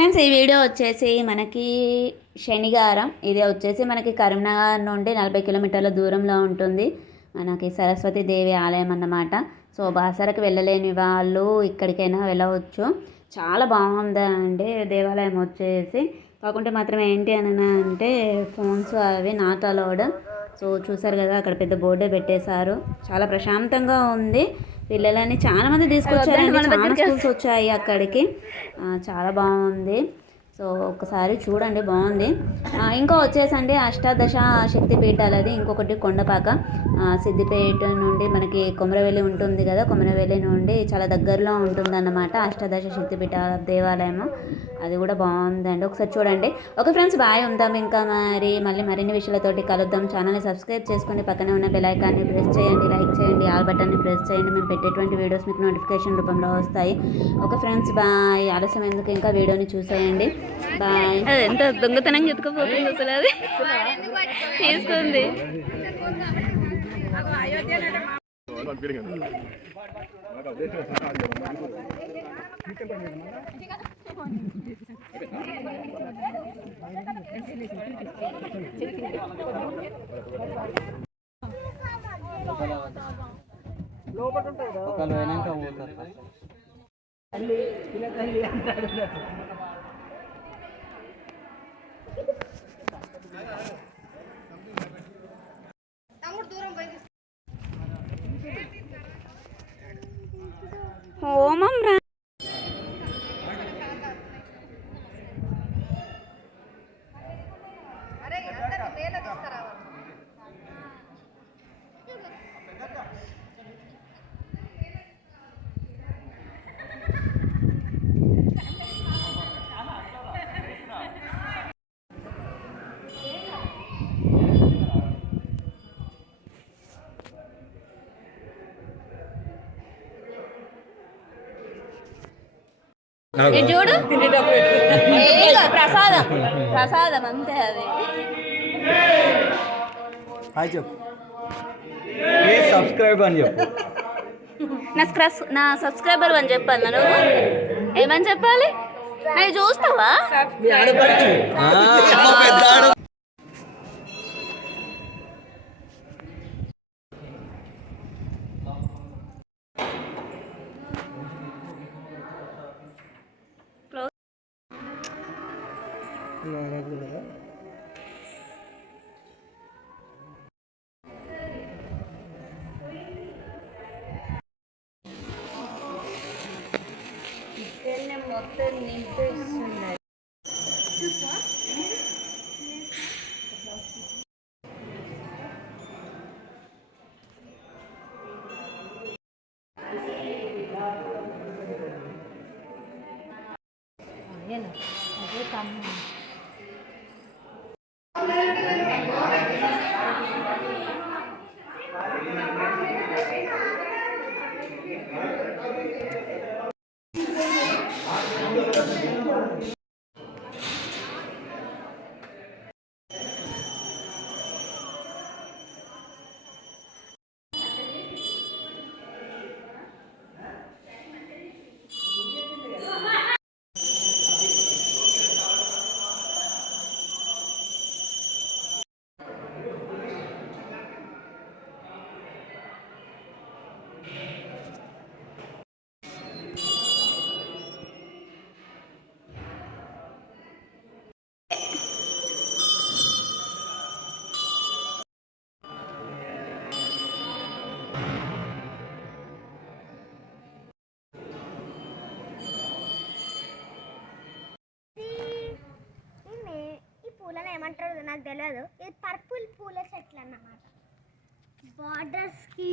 Friends, ఈ video వచ్చేసి మనకి శనివారం. ఇది వచ్చేసి మనకి కరీంనగర్ నుండి 40 కిలోమీటర్ల దూరంలో ఉంటుంది మనకి సరస్వతి దేవి ఆలయం అన్నమాట. సో బాసరకు వెళ్ళలేని వాళ్ళు ఇక్కడికైనా వెళ్ళవచ్చు. చాలా బాగుందండి దేవాలయం వచ్చేసి. కాకుంటే మాత్రం ఏంటి అని అంటే ఫోన్స్ అవి నాట్ అలౌడ్. సో చూసారు కదా, అక్కడ పెద్ద బోర్డే పెట్టేశారు. చాలా ప్రశాంతంగా ఉంది. పిల్లలని చాలామంది తీసుకొచ్చారండి, చాలా స్కూల్స్ వచ్చాయి అక్కడికి. చాలా బాగుంది. సో ఒకసారి చూడండి, బాగుంది. ఇంకా వచ్చేసండి అష్టాదశ శక్తి పీఠాలు. అది ఇంకొకటి కొండపాక. సిద్దిపేట నుండి మనకి కొమరవెల్లి ఉంటుంది కదా, కొమరవెల్లి నుండి చాలా దగ్గరలో ఉంటుందన్నమాట అష్టాదశ శక్తి పీఠ దేవాలయము. అది కూడా బాగుందండి, ఒకసారి చూడండి. ఓకే ఫ్రెండ్స్, బాయ్, ఉంటాం. ఇంకా మరిన్ని విషయాలతోటి కలుద్దాం. ఛానల్ని సబ్స్క్రైబ్ చేసుకుని పక్కనే ఉన్న బెల్ ఐకాన్ని ప్రెస్ చేయండి, లైక్ చేయండి, ఆల్ బటన్ని ప్రెస్ చేయండి. మేము పెట్టేటువంటి వీడియోస్ మీకు నోటిఫికేషన్ రూపంలో వస్తాయి. Okay friends, bye. ఆలస్యం ఎందుకు, ఇంకా వీడియోని చూసేయండి. బాయ్. ఎంత దొంగతనం ఎత్తుకుపోతుంది అసలు, అది తీసుకుంది. ఒకళ్ళు అయినాక పోతారు. హోమం రా. చూడు, ప్రసాదం ప్రసాదం అంతే. అది చెప్పు, సబ్స్క్రైబ్ అని చెప్పు. నా సబ్స్క్రైబర్ అని చెప్పాలి. నువ్వు ఏమని చెప్పాలి? అది చూస్తావా? మొత్తం నింపేస్తున్నారు. అదే కమ్మ. ఏమంటారు నాకు తెలియదు. ఇది పర్పుల్ పూల చెట్లు అన్నమాట. బార్డర్స్కి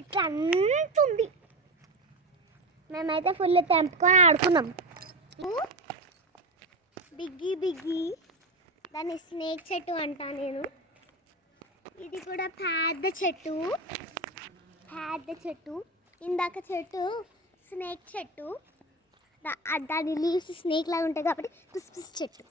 ఇట్లా అంత ఉంది. మేమైతే ఫుల్ తెంపుకొని ఆడుకున్నాం. బిగ్గి దాన్ని స్నేక్ చెట్టు అంటా నేను. ఇది కూడా పెద్ద చెట్టు. ఇందాక చెట్టు స్నేక్ చెట్టు. దాని లీవ్స్ స్నేక్ లాగా ఉంటాయి కాబట్టి పిస్ చెట్టు.